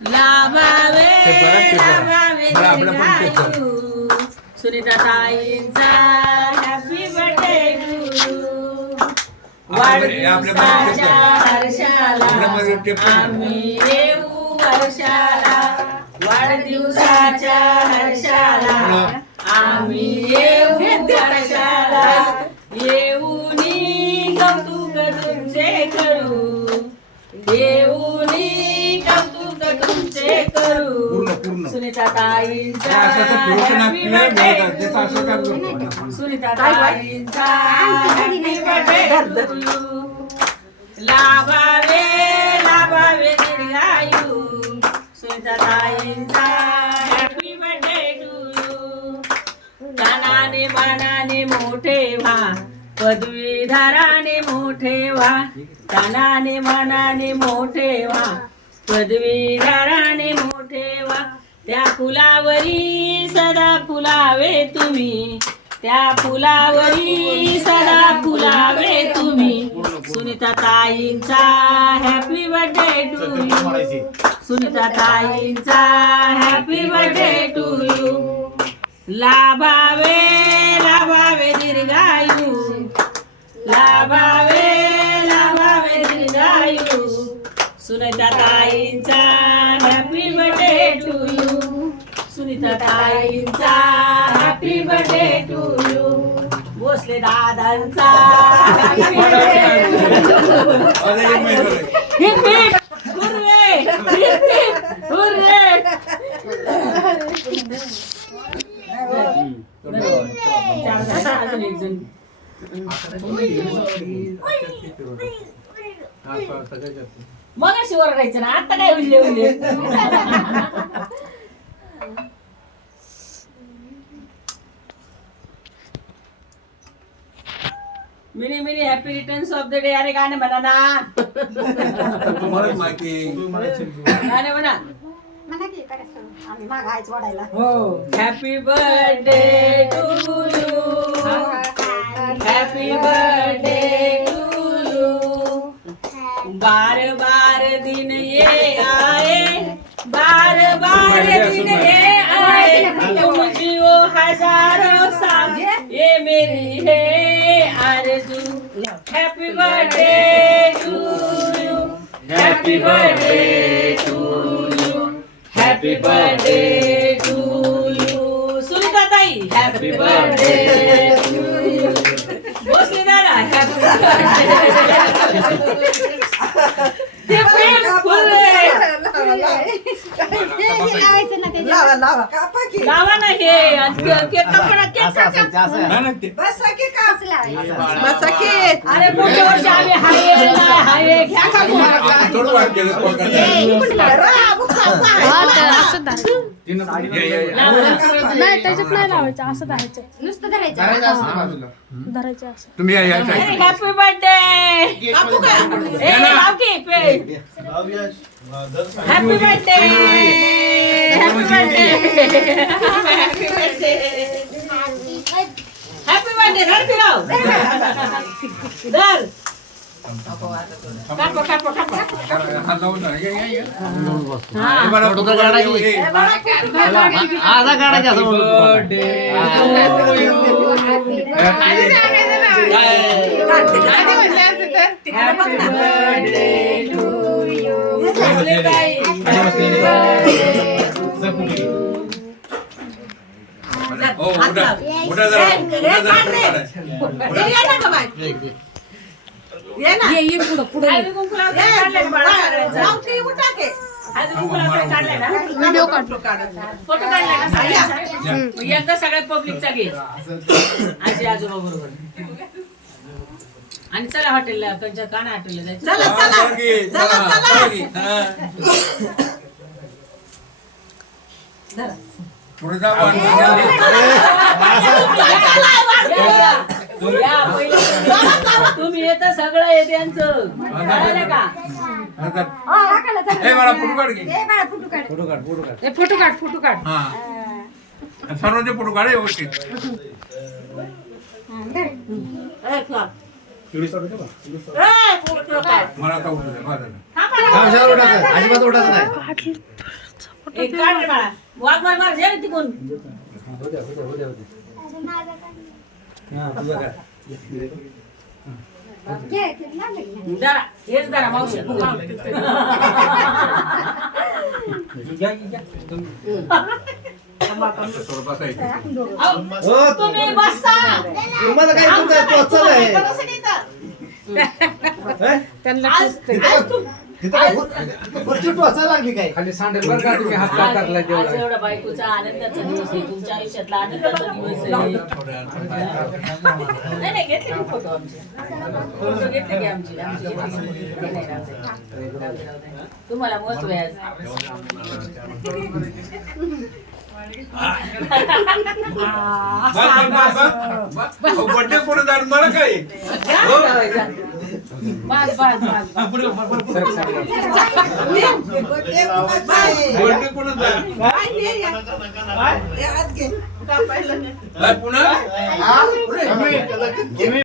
लाभावे. लाभावे. सुनीता ताईंचा हॅपी बर्थडे तेच वाढदिवसाच्या. हर्षाला. आम्ही येऊ वर्षाला वाढदिवसाच्या हर्षाला आम्ही येऊ वर्षाला येऊनी कौतुक तुमचे करू करतो? Sunita ताईंचा to you. लाभावे लाभावे दीर्घायू सुनीता ताईंचा हॅपी बर्थडे टू कानाने मानाने मोठे व्हा. पदवीधाराने मोठे व्हा. कानाने मानाने मोठे व्हा. पदवीधाराने त्या फुलावरी सदा फुलावे तुम्ही. त्या फुलावरी सदा फुलावे तुम्ही. Sunita ताईंचा happy birthday to you Sunita ताईंचा happy birthday to you लाभावे लाभावे दीर्घायू. लाभावे लाभावे दीर्घायू. सुनीता ताईंचा Sunita ताईंचा happy birthday to you Bhosale दादांचा अजून एक जण हा, सगळं करतो. मग अशी ओरडायचं ना आता काय उरले उरले many many happy returns of the day अरे गाणे म्हणा ना. तुम्हालाच माहिती गाणे म्हणा. आम्ही मागायच वाढायला हो. Happy birthday to you happy birthday to you बार बार दिन ये आए happy birthday to you happy birthday to you happy birthday to you Sunita ताई happy birthday to you Bhosale दादा हैप्पी बर्थडे ते प्रेम फुले लावायचं ना त्याच्यात. लावा लावा कापा की लावा ना हे आणि के- केक कापा, केक कापा. नाही, नाही, ते- बसा अरे पुढच्या वर्षी आम्ही हाय नाही, हाय घ्या. थोडं वाट केलं, त्याच्यात नाही लावायचं असं धरायचं. नुसतं धरायचं. धरायचं असं तुम्ही या, या. हॅपी बर्थडे कापू का? ए happy birthday happy birthday happy birthday birthday धर फिरव धर कापा कापा कापा हा, जाऊन जा. या, या, या. हा. हे बघा, पुढं काढायचं. ए, आधा काढायचा असं म्हणतो हॅपी बर्थडे टू यू बसलेले. खाली बसलेले. व्हिडिओ फोटो काढलाय ना सगळ्यांचा मग एकदा सगळ्या पब्लिकचा घे. आजी आजोबा बरोबर. आणि चला हॉटेलला त्यांच्या काना हॉटेलला जायचं. चला हा, चला. चला की, चला चला, चला. चला की. हा. तुम्ही- तुम्ही येत सगळं आहे त्यांचं कळालं का. हा, फोटो काढ की. फोटो काढ. हे हा. सर्वांचे फोटो काढा व्यवस्थित हा. मला आता उठू दे, बरं. थांबा ना. अजिबात उठायचं नाही ए, काढ रे बाळा वाघ? मार. जे तिकून. बघ. जरा हेच जरा मावशी. अहो, तुम्ही बसा. तुम्हाला काय तुमचं टोचल आहे? आज आज तू- खुर्ची टोचायला लागली काय खाली सांडेल बरं का तुम्ही हात का आज टाकला आज तेवढा एवढा बायकोचा आनंदाचा दिवस आहे तुमच्या आयुष्यातला आनंदाचा दिवस आहे नाही नाही घेतले की फोटो आमचे फोटो घेतले की आमची आमची घेतले की. नाही, नाही, राहू दे. राहू दे, राहू दे. तुम्हाला महत्त्व आहे आज. मला? बस बस बस कापायला नाही काय? पुन्हा?